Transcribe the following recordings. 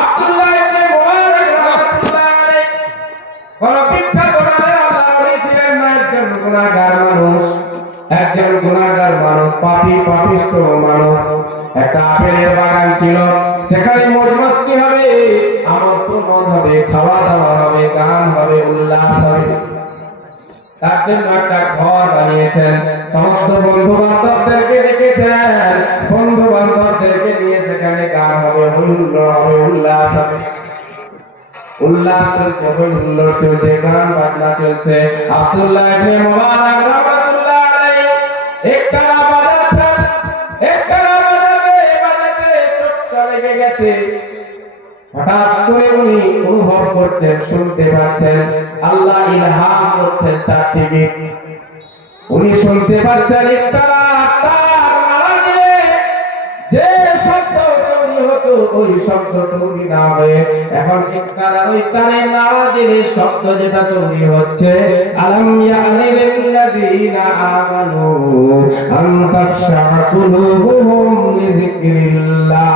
আব্দুল্লাহ ইবনে মুবারক রাহমাতুল্লাহ আলাইহি কোন বিখ্যাত মানের আল্লাহ নবী ছিলেন না, একজন গুনাহগার মানুষ, একজন গুনাহগার মানুষ, পাপিষ্ট মানুষ। একটা আপেলের বাগান ছিল, সেখানে মজমস্তি হবে, আমন্ত্রণ হবে, খাওয়া দাওয়া হবে, গান হবে, উল্লাস হবে। তার জন্য একটা ঘর বানিয়েছেন, সমস্ত বন্ধু বান্ধবদেরকে ডেকেছেন, বন্ধু বান্ধবদেরকে নিয়ে সেখানে গান হবে, হুল্লোড় হবে, উল্লাস হবে। উল্লাস চলছে, হুল্লোড় চলছে, গান বাজনা চলছে। আব্দুল্লাহ ইবনে মুবারক রাহমাতুল্লাহ আলাইহি একতারা বাজাচ্ছেন, একতারা বাজাতে চোখটা লেগে গেছে। হঠাৎ করে উনি অনুভব করছেন, শুনতে পাচ্ছেন, আল্লাহ ইলহাম করছেন তার থেকে। উনি শুনতে পাচ্ছেন একতারা তার নাড়া দিলে যে শব্দ তৈরি হতো, ওই শব্দ তৈরি না হয়ে এখন একতারা ওই তারে নাড়া দিলে শব্দ যেটা তৈরি হচ্ছে, আলাম ইয়ানিল্লাযীনা আমানু আন তাখশা কুলুবুহুম লিযিকরিল্লাহ।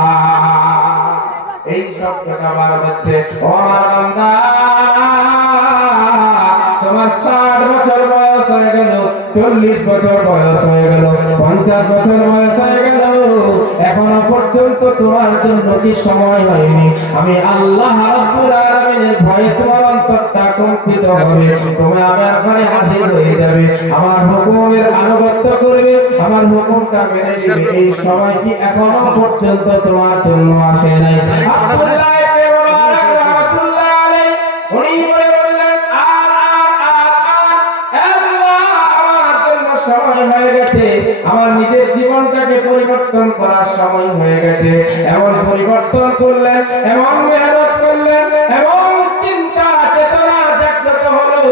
এই শব্দটা বার হচ্ছে, ও আমার বান্দা, তোমার 60 বছর বয়স হয়ে গেল, 40 বছর বয়স হয়ে গেল, 50 বছর বয়স হয়ে গেল, এখনো পর্যন্ত তোমার জন্য কি সময় হয়নি? আমি আল্লাহ রাব্বুল আলামিনের ভয়ে তোমার অন্তরটা কম্পিত হবে, তুমি আমার ঘরে হাজির হয়ে যাবে, আমার হুকুমের আনুগত্য করবে, আমার হুকুমটা মেনে নেবে। এই সময় কি এখনো পর্যন্ত তোমার জন্য আসে নাই? আব্দুল্লাহ ইবনে মুবারক রাহমাতুল্লাহ আলাইহি উনি বললেন, আল্লাহ আমার জন্য সময় হয়ে গেছে, আমার নিজের জীবনটাকে পরিবর্তন করার সময় হয়ে গেছে। এমন পরিবর্তন করলেন, এমন মেহনত করলেন, এমন চিন্তা চেতনা জাগ্রত হলো।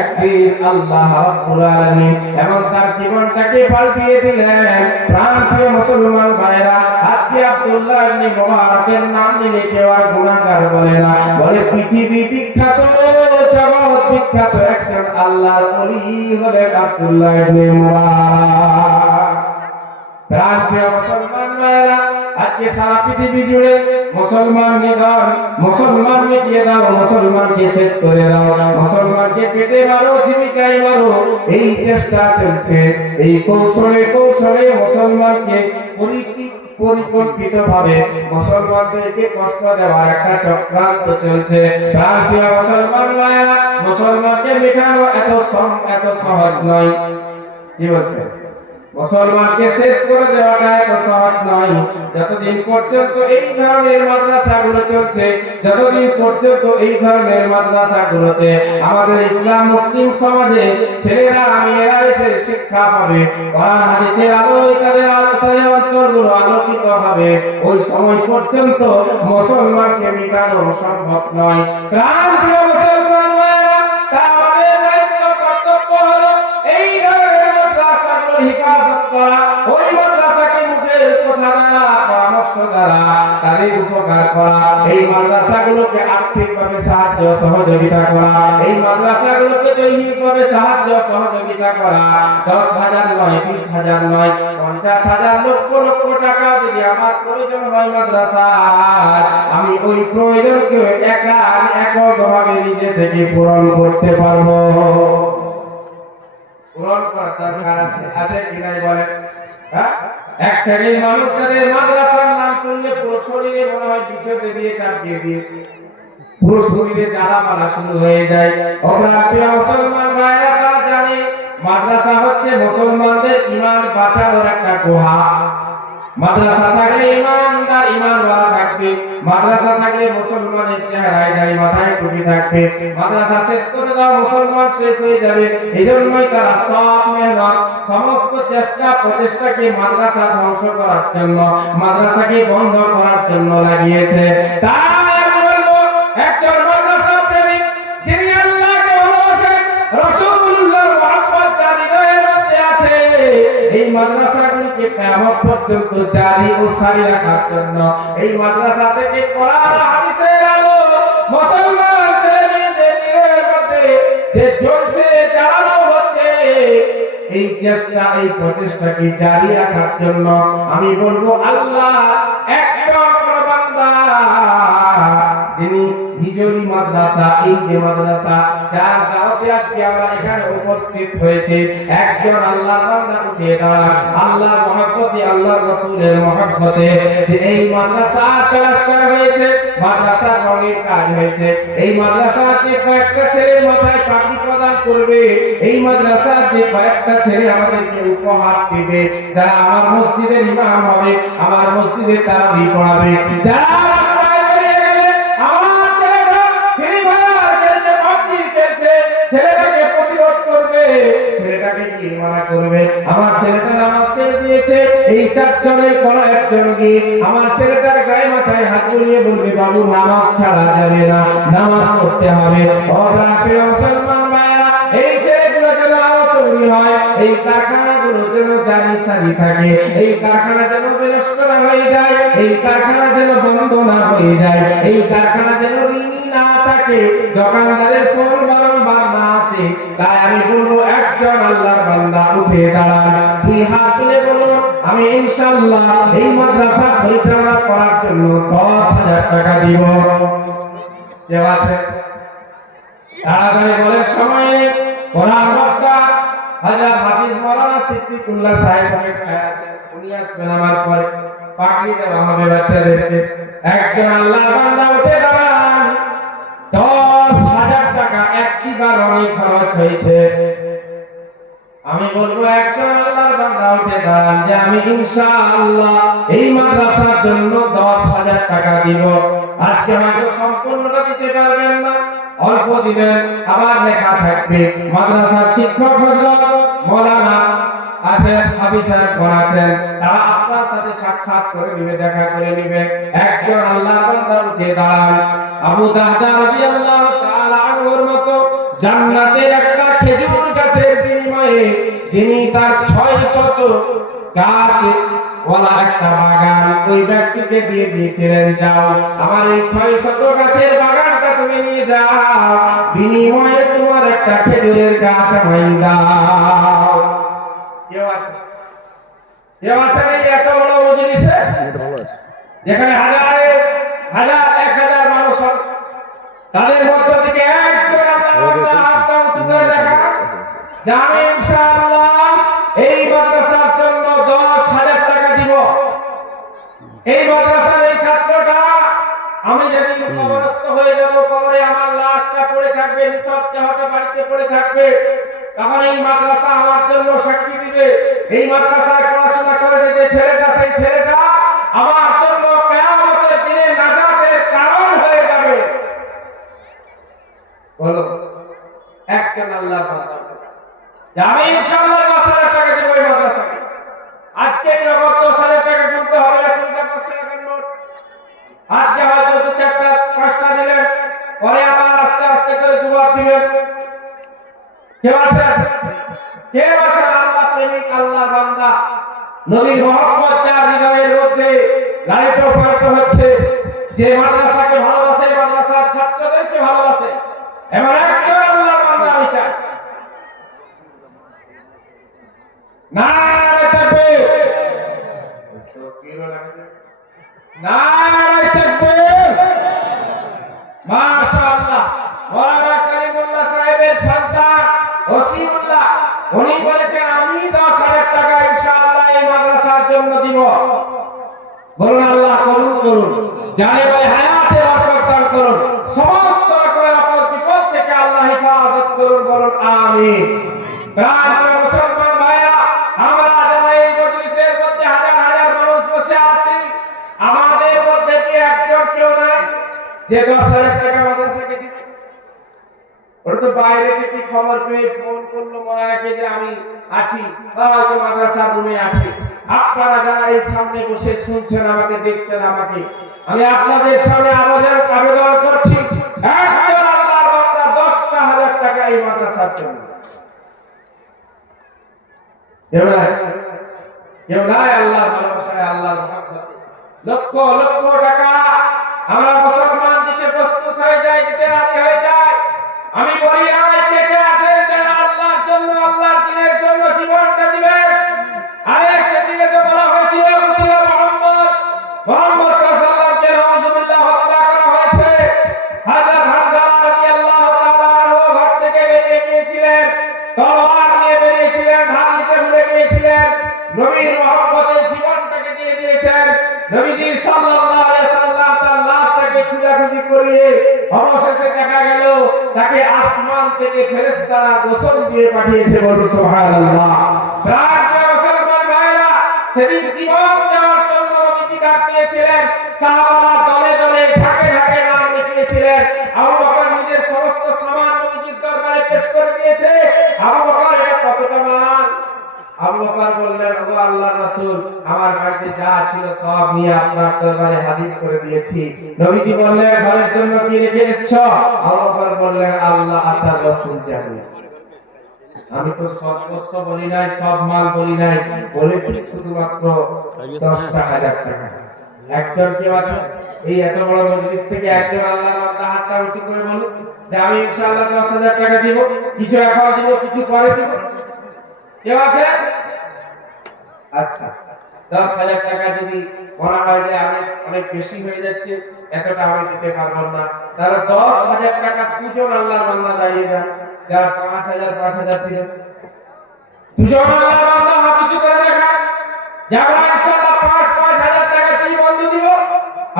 একদিন আল্লাহ রাব্বুল আলামিন এমন তার জীবনটাকে পাল্টিয়ে দিলেন। প্রাণপ্রিয় মুসলমান ভাইরা, আজকে আব্দুল্লাহ ইবনে মুবারকের নাম নিলে কেউ আর গুনাহগার বলে না, বলে পৃথিবী বিখ্যাত, জগৎ বিখ্যাত একজন আল্লাহর ওলি হলেন আব্দুল্লাহ ইবনে মুবারক। প্রাণপ্রিয় মুসলমান ভাইরা, আজকে সারা পৃথিবী জুড়ে মুসলমান নিধন, মুসলমান মিটিয়ে দাও, মুসলমানকে শেষ করে দাও, মুসলমানকে পেটে মারো, জীবিকায় মারো, এই চেষ্টা চলছে। এই কৌশলে কৌশলে মুসলমানকে পরিকল্পিত ভাবে মুসলমানদেরকে কষ্ট দেওয়ার একটা চক্রান্ত চলছে। প্রাণপ্রিয় মুসলমান ভাইরা, মুসলমানকে মেটানো এত সহজ নয়। কি বলছে? মুসলমানকে শেষ করে দেওয়াটা এত সহজ নয়। যতদিন পর্যন্ত এই ধরনের মাদ্রাসাগুলো চলছে, যতদিন পর্যন্ত এই ধরনের মাদ্রাসাগুলোতে আমাদের ইসলাম মুসলিম সমাজে ছেলেরা মেয়েরা এসে শিক্ষা পাবে, কোরআন হাদিসের আলোয় তাদের অন্তরগুলো আলোকিত হবে, ওই সময় পর্যন্ত মুসলমানকে মেটানো সম্ভব নয়। প্রাণপ্রিয় মুসলমান ভাইরা, আমাদের দায়িত্ব কর্তব্য হলো এই ধরনের মাদ্রাসাগুলোর হিফাজত করা, ওই মাদ্রাসাকে মুখের কথা দ্বারা, পরামর্শ দ্বারা তাদের উপকার করা, এই মাদ্রাসাগুলোকে আর্থিকভাবে সাহায্য সহযোগিতা করা, এই মাদ্রাসাগুলোকে দৈনিকভাবে সাহায্য সহযোগিতা করা। 10,000 নয়, 20,000 নয়, 50,000 লক্ষ লক্ষ টাকা যদি আমার প্রয়োজন হয় মাদ্রাসার, আমি ওই প্রয়োজনকে এককভাবে নিজে থেকে পূরণ করতে পারবো। পূরণ করার দরকার আছে কি নাই বলেন? হ্যাঁ, এক শ্রেণীর মানুষ যাদের মাদ্রাসার নাম শুনলে পুরো শরীরে মনে হয় বিছড়ে দিয়ে চাপিয়ে দিয়েছে, পুরো শরীরে জ্বালাপালা শুরু হয়ে যায়। প্রিয় মুসলমান ভাইরা, তারা জানে মাদ্রাসা হচ্ছে মুসলমানদের ঈমান বাঁচানোর একটা গুহা। মাদ্রাসা থাকলে ঈমানদার ঈমানওয়ালা থাকবে, মাদ্রাসা থাকলে মুসলমানের চেহারায় দাড়ি মাথায় টুপি থাকবে। মাদ্রাসা শেষ করে দাও, মুসলমান শেষ হয়ে যাবে। এজন্যই তারা সব মেহনত, সমস্ত চেষ্টা প্রচেষ্টাকে মাদ্রাসা ধ্বংস করার জন্য, মাদ্রাসাকে বন্ধ করার জন্য লাগিয়েছে। তাই আমি বলবো, একজন মাদ্রাসা প্রেমিক যিনি আল্লাহকে ভালোবাসেন, রাসূলুল্লাহর মহব্বত যার হৃদয়ের মধ্যে আছে, এই মাদ্রাসাগুলিকে কিয়ামত পর্যন্ত জারি ও সারি রাখার জন্য, এই মাদ্রাসা থেকে কোরআন হাদিসের আলো মুসলমান ছেলেমেয়েদের হৃদয়ের মধ্যে যে জ্বলছে, জ্বালানো হচ্ছে, এই চেষ্টা, এই প্রচেষ্টাকে জারি রাখার জন্য আমি বলবো, আল্লাহ একজন কোন বান্দা যিনি হিজরি মাদ্রাসা, এই যে মাদ্রাসা যার দাওয়াতে আজকে আমরা এখানে উপস্থিত হয়েছে, একজন আল্লাহর বান্দা উঠে দাঁড়ান আল্লাহর মহব্বতে, আল্লাহর রাসূলের মহব্বতে যে এই মাদ্রাসা তৈরি করা হয়েছে, মাদ্রাসার রঙের কাজ হয়েছে। এই মাদ্রাসাতে কয়েকটা ছেলে মাথায় পাগড়ি প্রদান করবে, এই মাদ্রাসাতে কয়েকটা ছেলে আমাদেরকে উপহার দিবে, যারা আমার মসজিদের ইমাম হবে, আমার মসজিদে তারাবি পড়াবে, যারা রাস্তায় বেরিয়ে গেলে আমার ছেলেটা ফ্রি ফায়ার খেলছে, পাবজি খেলছে, ছেলেটাকে প্রতিরোধ করবে, ছেলেটাকে গিয়ে মানা করবে। আমার ছেলেটা নামাজ ছেড়ে দিয়েছে, এই চারজনের কোনো একজন গিয়ে আমার ছেলেটার গায়ে মাথায় হাত বুলিয়ে বলবে, বাবু নামাজ ছাড়া যাবে না, নামাজ পড়তে হবে। ও প্রিয় মুসলমান ভাইরা, এই ছেলেগুলো যেন আরো তৈরি হয়, এই কারখানাগুলো যেন জারি সারি থাকে, এই কারখানা যেন বিনষ্ট না হয়ে যায়, এই কারখানা যেন বন্ধ না হয়ে যায়, এই কারখানা যেন ঋণী না থাকে, দোকানদারের ফোন বারংবার না আসে। তাই আমি বলবো, একজন আল্লাহর বান্দা উঠে দাঁড়ান, দুই হাত তুলে বলুন, আমি ইনশাআল্লাহ এই মাদ্রাসা পরিচালনা করার জন্য 10,000 টাকা দিব। কেউ আছে? তাড়াতাড়ি বলেন, সময় নেই। কোরআন বক্তা হযরত হাফিজ মাওলানা সিদ্দিকুল্লাহ সাহেব আছেন, উনি আসবেন আমার পরে, পাগড়ি দেওয়া হবে বাচ্চাদেরকে। একজন আল্লাহর বান্দা উঠে দাঁড়ান, 10,000 টাকা একটিবার অনেক খরচ হয়েছে। আমি বলবো, একজন আল্লাহর বান্দা উঠে দাঁড়ান যে আমি ইনশাআল্লাহ এই মাদ্রাসার জন্য 10,000 টাকা দিব। আজকে হয়তো সম্পূর্ণটা দিতে পারবেন না, অল্প দিবেন, আবার লেখা থাকবে মাদ্রাসার শিক্ষক হযরত মাওলানা আছেন, হাফিজ সাহেব আছেন, তারা আপনার সাথে সাক্ষাৎ করে নিবে, দেখা করে নিবে। একজন আল্লাহর বান্দা উঠে দাঁড়ান, আবু দারদা রাদিয়াল্লাহু তাআলা আনহুর মতো জান্নাতের একটা খেজুর গাছের বিনিময়ে যিনি তার 600 গাছ ওয়ালা একটা বাগান ওই ব্যক্তিকে দিয়ে দিয়েছিলেন, যাও আমার এই 600 গাছের বাগানটা তুমি নিয়ে যাও, বিনিময়ে তোমার একটা খেজুরের গাছ আমায় দাও। কেউ আছে? কেউ আছে এই এত বড় মজলিসে, যেখানে হাজার 1000 মানুষ, তাদের মধ্য থেকে একজন আল্লাহর হাতটা উঁচু করে দেখান যে আমি ইনশাআল্লাহ এই মাদ্রাসার জন্য 10,000 টাকা দিব। এই মাদ্রাসার এই ছাত্রটা, আমি যেদিন কবরস্থ হয়ে যাব, কবরে আমার লাশটা পড়ে থাকবে, নিথরতে হবে, বাড়িতে পড়ে থাকবে, তখন এই মাদ্রাসা আমার জন্য সাক্ষী দিবে। এই মাদ্রাসায় পড়াশোনা করে যে ছেলেটা, সেই ছেলেটা আমার জন্য কিয়ামতের দিনে নাজাতের কারণ হয়ে যাবে। বলো, একজন আল্লাহর বান্দা আমি ইনশাআল্লাহ 10,000 টাকা দেব এই মাদ্রাসাকে। আজকে এই নগদ 10,000 টাকা কিনতে হবে না, 500 টাকার নোট। আজকে হয়তো 2-4টা 5টা দিলেন, পরে আবার আস্তে আস্তে করে দুবার দিবেন। কেউ আছে? কেউ আছে আল্লাহ প্রেমিক, আল্লাহর বান্দা, নবীর মহব্বত যার হৃদয়ের মধ্যে লালিত পালিত হচ্ছে, যে মাদ্রাসাকে ভালোবাসে, মাদ্রাসার ছাত্রদেরকে ভালোবাসে, এমন একজন আল্লাহর বান্দা আমি চাই। নারে তাকবীর, নারে তাকবীর, মাশাআল্লাহ। মাওলানা কালিমুল্লাহ সাহেবের সন্তান ওসিউল্লাহ, উনি বলেছেন আমি 10,000 টাকা ইনশাআল্লাহ এই মাদ্রাসার জন্য দিব। বলুন আল্লাহ কবুল করুন, জানে বলে হায়াতে বরকত দান করুন, সমস্ত রকমের আপদ বিপদ থেকে আল্লাহ হেফাজত করুন, বলুন আমিন। প্রাণপ্রিয় মুসলমান ভাইরা, আমরা যারা এই মজলিসের মধ্যে হাজার হাজার মানুষ বসে আছি, আমাদের মধ্যে কি একজন কেউ নাই যে 10,000 টাকা মাদ্রাসাকে দিবে? ওটা তো বাইরে থেকে খবর পেয়ে ফোন করলো মনারাকে যে আমি আছি, হয়তো মাদ্রাসার রুমে আছি। আপনারা যারা এই সামনে বসে শুনছেন, আমাকে দেখছেন, আমাকে আমি আপনাদের সামনে আবেদন করছি, একজন আল্লাহর বান্দা 10,000 টাকা এই মাদ্রাসার জন্য। কেউ নাই আল্লাহর ভালোবাসায়, আল্লাহর মহব্বতে লক্ষ লক্ষ টাকা আমরা মুসলমান দিতে প্রস্তুত হয়ে যায়, দিতে রাজি হয়ে যায়। আমি বলি নাই কে কে আছেন যারা আল্লাহর জন্য, আল্লাহর দ্বীনের জন্য জীবনটা দিবেন? আরে সেদিনে তো বলা হয়েছিল মুহাম্মদ সাল্লাল্লাহু আলাইহি ওয়াসাল্লামকে নাউযুবিল্লাহ হত্যা করা হয়েছে, তাকে আসমান থেকে ফেরেশতারা গোসল দিয়ে পাঠিয়েছে। বলুন সুবহানাল্লাহ। প্রাণপ্রিয় মুসলমান ভাইরা, সেদিন জীবন দেওয়ার জন্য নবীজি ডাক দিয়েছিলেন। সাহাবারা দলে দলে ধাকে ধাকে নাম লিখিয়েছিলেন। আবু বকর নিজের সমস্ত সামান নবীজির দরবারে পেশ করে দিয়েছে। আবু বকর, এটা কতটা মাল? আবু বকর বললেন, ও আল্লাহর রাসূল, আমার বাড়িতে যা ছিল সব নিয়ে আপনার দরবারে হাজির করে দিয়েছি। নবীজি বললেন, ঘরের জন্য কি রেখে এসেছো? আবু বকর বললেন, আল্লাহ আর তার রাসূল জানে। আমি তো সর্বস্ব বলি নাই, সব মাল বলি নাই, বলেছি শুধুমাত্র 10,000 টাকা। একজন কেউ আছে এই এত বড় মজলিস থেকে একজন আল্লাহর বান্দা হাতটা উঁচু করে বলুন যে আমি ইনশাআল্লাহ 10,000 টাকা দিব, কিছু এখন দিব, কিছু পরে দিব। কেউ আছে? আচ্ছা, 10,000 টাকা যদি মনে হয় যে অনেক বেশি হয়ে যাচ্ছে, এতটা আমি দিতে পারবো না, তাহলে 10,000 টাকা দুজন আল্লাহর বান্দা দাঁড়িয়ে যান, যারা 5,000 দিলেন। দুজন আল্লাহর বান্দা হাত উঁচু করে দেখান যে আমরা ইনশাআল্লাহ 5,000 টাকা কি বন্ধু দিব।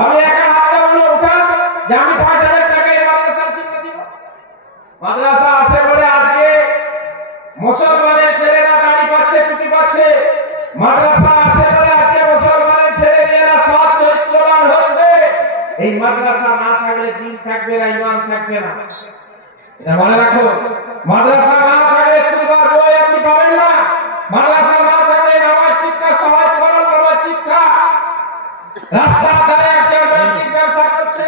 আমি একা হাতটা বলে উঠান যে আমি 5,000 টাকা এই মাদ্রাসার জন্য দিব। মাদ্রাসা আছে বলে আজকে মুসলমানের ছেলেরা দাড়ি পাচ্ছে, টুপি পাচ্ছে। মাদ্রাসা আছে বলে আজকে মুসলমানের ছেলেমেয়েরা সৎ চরিত্রবান হচ্ছে। এই মাদ্রাসা না থাকলে দিন থাকবে না, ঈমান থাকবে না। এটা মনে রাখো, মাদ্রাসা না থাকলে খুলবার বই আপনি পাবেন না। মাদ্রাসা না থাকলে নামাজ শিক্ষা, সহজ সরল নামাজ শিক্ষা। রাস্তার ধারে একজন ব্যবসা করছে,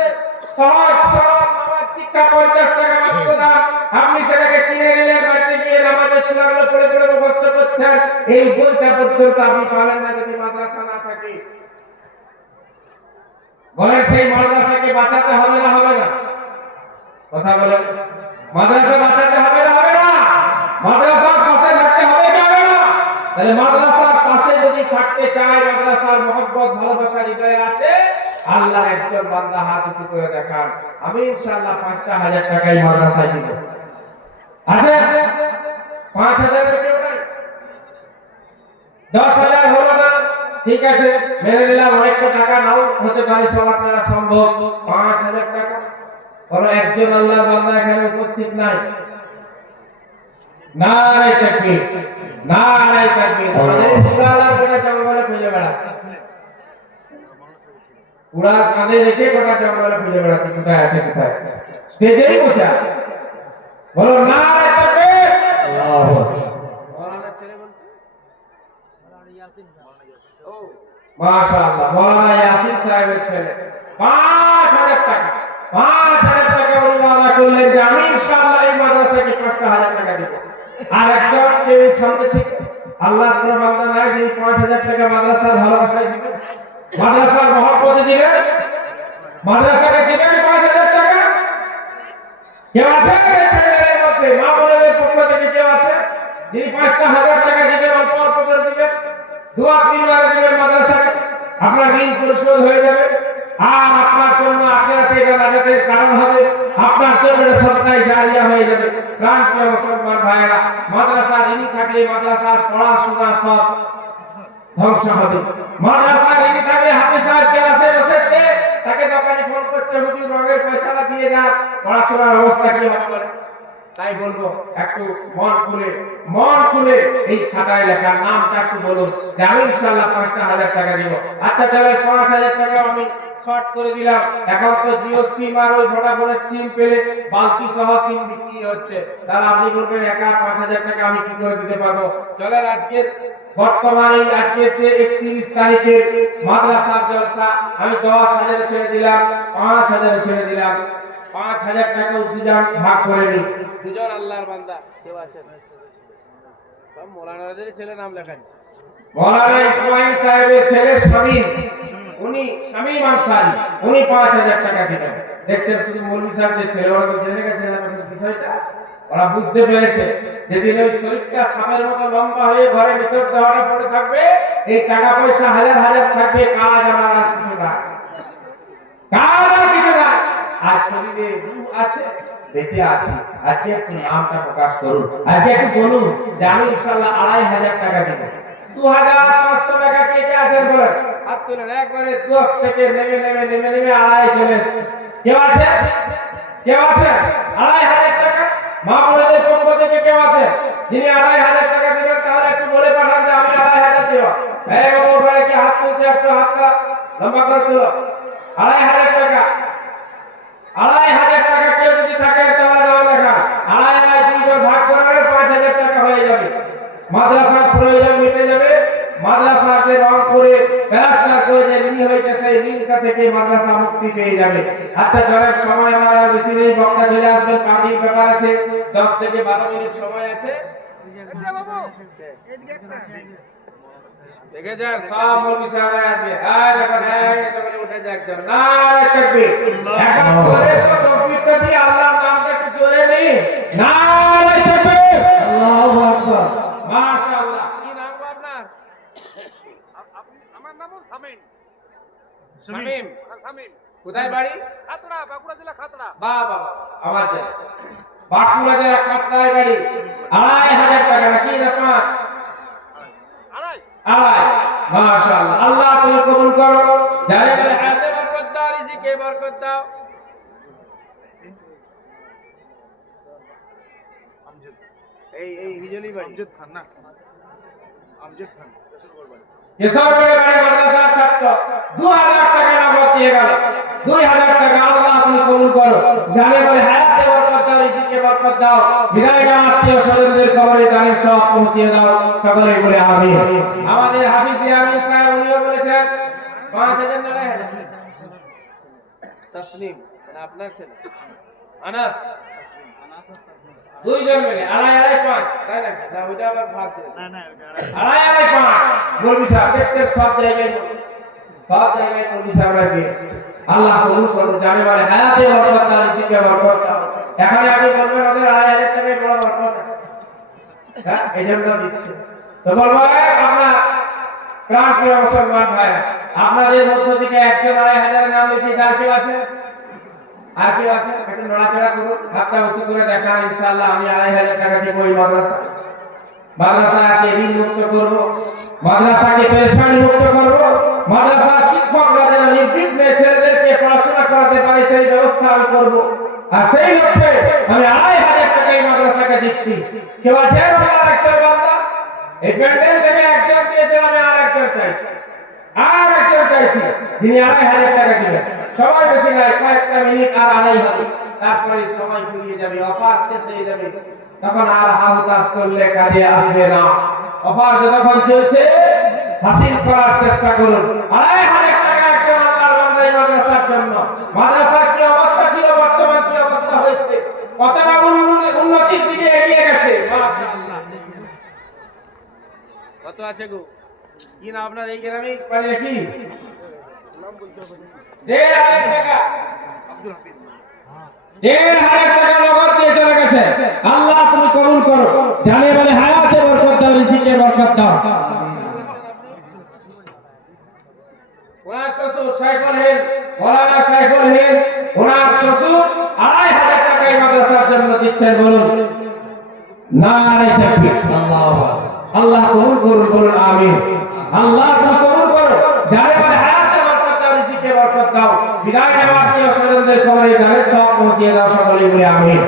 সহজ সরল নামাজ শিক্ষা 50 টাকা মাত্র দাম। আপনি সেটাকে কিনে নিলেন, বাড়িতে গিয়ে নামাজের সূরাগুলো পড়ে পড়ে মুখস্থ করছেন। এই বইটা পর্যন্ত আপনি পাবেন না যদি মাদ্রাসা না থাকে। বলেন, সেই মাদ্রাসাকে বাঁচাতে হবে না হবে না? কথা বলেন, মাদ্রাসা বাঁচাতে হবে না হবে না? মাদ্রাসার পাশে থাকতে হবে কি হবে না? তাহলে মাদ্রাসার পাশে যদি থাকতে চায়, মাদ্রাসার মহব্বত ভালোবাসা হৃদয়ে আছে, আল্লাহর একজন বান্দা হাত উঁচু করে দেখান, আমি ইনশাআল্লাহ 5,000 টাকা এই মাদ্রাসায় দিব। আছে 5,000 কেউ নাই? 10,000 হলো না? ঠিক আছে, মেনে নিলাম, অনেকটা টাকা নাও হতে পারে, সব আপনারা সম্ভব। 5,000 টাকা কোন একজন আল্লাহর বান্দা এখানে উপস্থিত নাই। নারে তাকবীর, নারে তাকবীর। আমাদের পুরালা গোটা জঙ্গলে খুঁজে বেড়াচ্ছে, পুরা কাঁধে রেখে গোটা জঙ্গলে খুঁজে বেড়াচ্ছে, কোথায় আছে কোথায়। স্টেজেই বসে আছে। বলো নারে তাকবীর। আল্লাহু আকবার। মওলানা ছেলে বলতে মওলানা ইয়াসিন সাহেব। ও মাশাআল্লাহ, মওলানা ইয়াসিন সাহেবের ছেলে। 5,000 টাকা, 5,000 টাকা উনি ওয়াদা করলেন যে আমি ইনশাআল্লাহ এই মাদ্রাসাকে 5,000 টাকা দেব। আর একজন কেউ সামনে থেকে আল্লাহর কোন বান্দা নাই যে 5,000 টাকা মাদ্রাসার ভালোবাসায় দিবেন, মাদ্রাসার মহব্বতে দিবেন, মাদ্রাসাকে দিবেন 5,000 টাকা? কেউ আছে এই প্যানেলের মধ্যে? মা বোনদের পক্ষ থেকে কেউ আছে যিনি 5,000 টাকা দিবেন, অল্প অল্প করে দিবেন, 2-3 বারে দিবেন মাদ্রাসাকে, আপনার ঋণ পরিশোধ হয়ে যাবে। আর আপনার জন্য আখিরাতে এটা নাজাতের কারণ হবে, আপনার জন্য সদকায়ে জারিয়া হয়ে যাবে। প্রাণপ্রিয় মুসলমান ভাইরা, মাদ্রাসার ঋণী থাকলে মাদ্রাসার পড়াশোনা সব ধ্বংস হবে। মাদ্রাসার ঋণী থাকলে হাফেজ সাহেব ক্লাসে বসেছে, তাকে দোকানে ফোন করছে, হুজুর রঙের পয়সাটা দিয়ে যান, পড়াশোনার অবস্থা কি হবে বলে। তাই বলবো, একটু মন খুলে এই খাতায় লেখার নামটা একটু বলুন যে আমি ইনশাআল্লাহ 5,000 টাকা দিব। আচ্ছা চলে 5,000 টাকা আমি শর্ট করে দিলাম। এখন তো জিও সিম আর ওই ভোডাফোনের সিম পেলে বালতি সহ সিম বিক্রি হচ্ছে, তাহলে আপনি বলবেন একা 5,000 টাকা আমি কি করে দিতে পারবো? চলেন আজকের বর্তমানে আজকের যে 31 তারিখের মাদ্রাসার জলসা আমি 10,000 ছেড়ে দিলাম, 5,000 ছেড়ে দিলাম। 5,000 টাকা দুজন ভাগ করে নি। দুজন আল্লাহর বান্দা কেউ আছেন? সব মওলানাদের ছেলে নাম লেখা আছে। মওলানা ইসমাইল সাহেবের ছেলে শামীম, উনি শামীম আনসারী, উনি 5,000 টাকা দিবেন। দেখছেন, শুধু মৌলভী সাহেবদের ছেলে, ওরা তো জেনে গেছে বিষয়টা, ওরা বুঝতে পেরেছে যেদিন ওই শরীরটা সাপের মতো লম্বা হয়ে ঘরে ভিতর দেওয়াটা পড়ে থাকবে, এই টাকা পয়সা হাজার হাজার থাকবে, কাজ আমার আর কিছু না, কাজ আর কিছু না। আর শরীরে রূহ আছে, বেঁচে আছি। আজকে একটু নামটা প্রকাশ করুন, আজকে একটু বলুন যে আমি ইনশাআল্লাহ 2,500 টাকা দিব। 2,500 টাকা কে কে আছেন বলেন? হাত তুলেন। একবারে 10 থেকে নেমে 2,500 চলে এসছে। কেউ আছে? কেউ আছে? 2,500 টাকা মা বোনদের পক্ষ থেকে কেউ আছে যিনি 2500 টাকা দিবেন? তাহলে একটু বলে পাঠান যে আমি 2500 দেব। এই বাবু ভাই কি হাত তুলতে, একটু হাতটা লম্বা করে তুলো। 2500 টাকা, 2500 টাকা কেউ যদি থাকে তাহলে নাম লেখা। 2500 দুইজন ভাগ করলে 5000 টাকা হয়ে যাবে। মাদ্রাসার প্রয়োজন মিটে যাবে। মাদ্রাসাতে রং করে প্লাস্টার করে যে ঋণ হইতেছে এই ঋণটা থেকে মাদ্রাসা মুক্তি পেয়ে যাবে। আচ্ছা জনের সময় আমার আর বেশি নেই, বক্তা চলে আসবেন, পার্টির ব্যাপার আছে, 10 থেকে 12 মিনিট সময় আছে। দেখে যান সব মৌলবি সাহেবরা আসবে। আর এখন একেবারে উঠে যাক জন নারে তাকবীর। এখন করে তো তাকবীরটা দিয়ে আল্লাহর নামটা একটু জোরে নেই। নারে তাকবীর, আল্লাহু আকবার, মাশাআল্লাহ। কি নাম গো আপনার? আমার নাম শামীম। শামীম। শামীম। কোথায় বাড়ি? খাতড়া, বাঁকুড়া জেলা খাতড়া। বাহ বাহ, আমার জেলা বাঁকুড়া জেলা খাতড়ায় বাড়ি। 2500 টাকা নাকি না 5? আড়াই। আড়াই, মাশাআল্লাহ। আল্লাহ তুমি কবুল করো, যারে বলে হাতে বরকত দাও, রিজিকে বরকত দাও। এই হিজলি বাড়ি আমজদ খান না, আমজদ খান কেশরগড়ে বাড়ি, মাদ্রাসার ছাত্র। 2000 টাকা নগদ দিয়ে গেল। 2000 টাকা আল্লাহ তুমি কবুল করো, যারে বলে হায়াতে বরকত দাও, রিজিকে বরকত দাও। বিদায় নাও, আত্মীয় স্বজনদের কবরে দানের সওয়াব পৌঁছে দাও। সকলে বলে আমিন। আমাদের হাফিজ আমিন সাহেব উনিও বলেছেন 5000 টাকা। তসলিম মানে আপনার ছেলে আনাস, দুইজন মিলে 2.5 তাই না? না ওইটা আবার ভাগ করে না না 2.5 মৌলভী সাহেব দেখতে সব জায়গায় মৌলভী সাহেব লাগে। আল্লাহ কবুল করুন, জানে বলে হায়াতে বরকত দাও, রিজিকে বরকত দাও। এখানে আপনি বলবেন ওদের 2.500 টাকায় বড় বরকত আছে, হ্যাঁ এই জন্য দিচ্ছে। তো বলবো আপনার প্রাণপ্রিয় মুসলমান ভাই, আপনাদের মধ্য থেকে একজন 2.500 নাম লিখে আর কেউ আছে? আর কেউ আছে? একটু নড়াচড়া করুন, হাতটা উঁচু করে দেখান। ইনশাআল্লাহ আমি 2.500 টাকা দিব ওই মাদ্রাসাকে ঋণ মুক্ত করব, মাদ্রাসাকে পেরেশানি মুক্ত করব, মাদ্রাসার শিক্ষকরা যেন নির্বিঘ্নে ছেলেদেরকে পড়াশোনা করাতে পারে সেই ব্যবস্থা আমি করব। আর সেই লক্ষ্যে আমি 2.500 টাকা এই মাদ্রাসাকে দিচ্ছি। কেউ আছে আমার একটা বান্দা? এই প্যান্ডেল থেকে একজন দিয়েছে, আমি আর একজন চাইছি, যিনি 2.500 টাকা দিবেন। সবাই বেশি নয়, কয়েকটা মিনিট আর আড়াই হবে, তারপরে সময় ফুরিয়ে যাবে, অফার শেষ হয়ে যাবে, তখন আর হাহুতাশ করলে কাজে আসবে না। অফার যতক্ষণ চলছে হাসিল করার চেষ্টা করুন। 2.500 টাকা একজন আল্লাহর বান্দা এই মাদ্রাসার জন্য। মাদ্রাসার কি অবস্থা ছিল, বর্তমান কি অবস্থা হয়েছে, কতটা উন্নতির দিকে এগিয়ে গেছে, মাশাআল্লাহ। কত আছে গো? কি না আপনার এই গ্রামে পারে নাকি? 1.5 টাকা, 1.5 টাকা নগদ দিয়ে চলে গেছে। আল্লাহ তুমি কবুল করো, জানে বলে হায়াতে বরকত দাও, রিজিকে বরকত দাও। ওনার শ্বশুর শাইখুল হিন্দ, মৌলানা শাইখুল হিন্দ, ওনার শ্বশুর 2.500 টাকা এই মাদ্রাসার জন্য দিচ্ছেন। বলুন নারে তাকবীর, আল্লাহু আকবার। আল্লাহ কবুল করুন, বলুন আমিন। আল্লাহ তুমি কবুল করো, যারে বলে হায়াতে বরকত দাও, রিজিকে বরকত দাও। বিদায় নেওয়া আত্মীয় স্বজনদের কবরে দানের সওয়াব পৌঁছে দাও। সকলে বলে আমিন।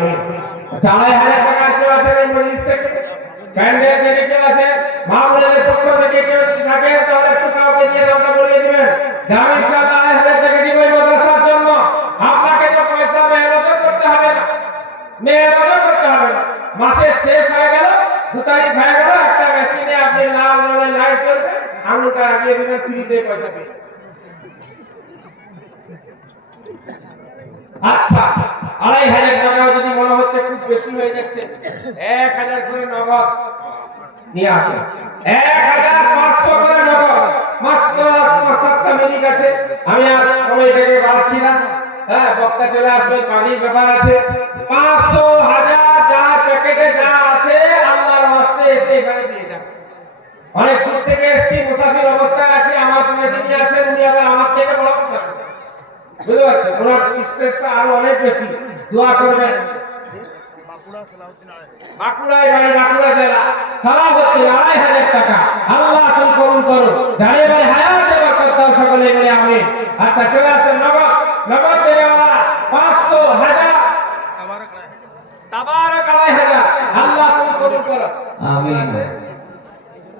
2.500 টাকা কেউ আছেন এই মজলিস থেকে? প্যান্ডেল থেকে কেউ আছেন? মাহফিলের পক্ষ থেকে কেউ যদি থাকে তাহলে একটু কাউকে দিয়ে নামটা বলিয়ে দিবেন। আমি ইনশাআল্লাহ 2.500 টাকা দিব এই মাদ্রাসার জন্য। আপনাকে তো পয়সা মেহনত করতে হবে না, মাসের শেষ হয়ে গেল, 2 তারিখ হয়ে গেল, একটা মেশিনে আপনি লাল রঙের লাইট করবেন, আঙুলটা লাগিয়ে দিবেন, ফ্রিতে পয়সা পেয়ে। আচ্ছা 2.500 টাকা যদি মনে হচ্ছে খুব বেশি হয়ে যাচ্ছে, 1000 করে নগদ নিয়ে আসুন। 1500 করে নগদ। মাত্র 7টা মিনিট আছে, আমি আর সময়টাকে বাড়াচ্ছি না। হ্যাঁ, বক্তা চলে আসবে, পানির ব্যাপার আছে। 500, 1000 যার প্যাকেটে যা আছে আল্লাহর ওয়াস্তে এসে এখানে দিয়ে যান। অনেক দূর থেকে এসেছি, মুসাফির অবস্থায় আছি, আমার পাশে যিনি আছেন উনি আবার আমার থেকে বড় মুসাফির, বুঝতে পারছেন? ওনার স্ট্রেসটা আরো অনেক বেশি। দোয়া করবেন। বাঁকুড়ায় বাড়ি, বাঁকুড়া জেলা, সালাউদ্দিন 2.500 টাকা। আল্লাহ তুমি কবুল করো, জানে বলে হায়াতে বরকত দাও। সকলে বলে আমিন। আচ্ছা চলে আসেন, নগদ দেওয়া 500, 1000 তাবারক 2.5 আমিন।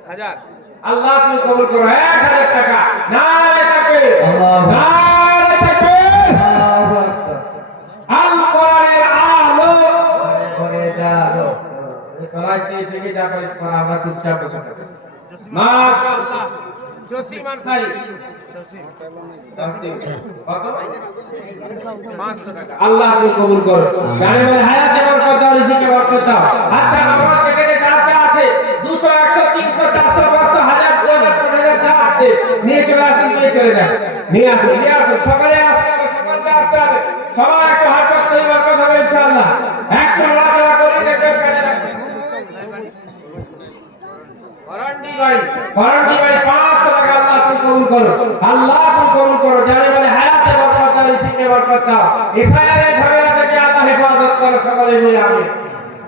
হাজার আল্লাহ তুমি কবুল করো 1000 টাকা নারে তাকবীর আল্লাহু নারে তাকবীর আল্লাহু আকবার। আল কোরআনের আলো ঘরে ঘরে যাও। ক্লাসটি থেকে যা করে করা আমরা চুপচাপ বসে থাকি মাশাআল্লাহ জসিম আনসারী কত 500 টাকা আল্লাহ আপনি কবুল করুন জানে বলে হায়াতে বরকত দাও রিজিকে বরকত দাও আচ্ছা নামাজ প্যাকেটে যা আছে 200 100 300 400 500 1000 2000 5000 যা আছে নিয়ে চলে আসুন নিয়ে চলে যান নিয়ে আসুন সকালে আসতে হবে সকালে আসতে হবে সবাই একটু হাত পাক সেই বরকত হবে ইনশাআল্লাহ একটু নড়াচড়া করে দেখবেন কানে রাখবেন করন্ডি ভাই 500 টাকা আল্লাহ আপনি কবুল করো আল্লাহ আপনি কবুল করো জানে বলে হায়াতে বরকত দাও রিজিকে বরকত দাও ইসরায়েলের ঝগড়া থেকে আল্লাহ হেফাজত করো সকলে মিলে আমিন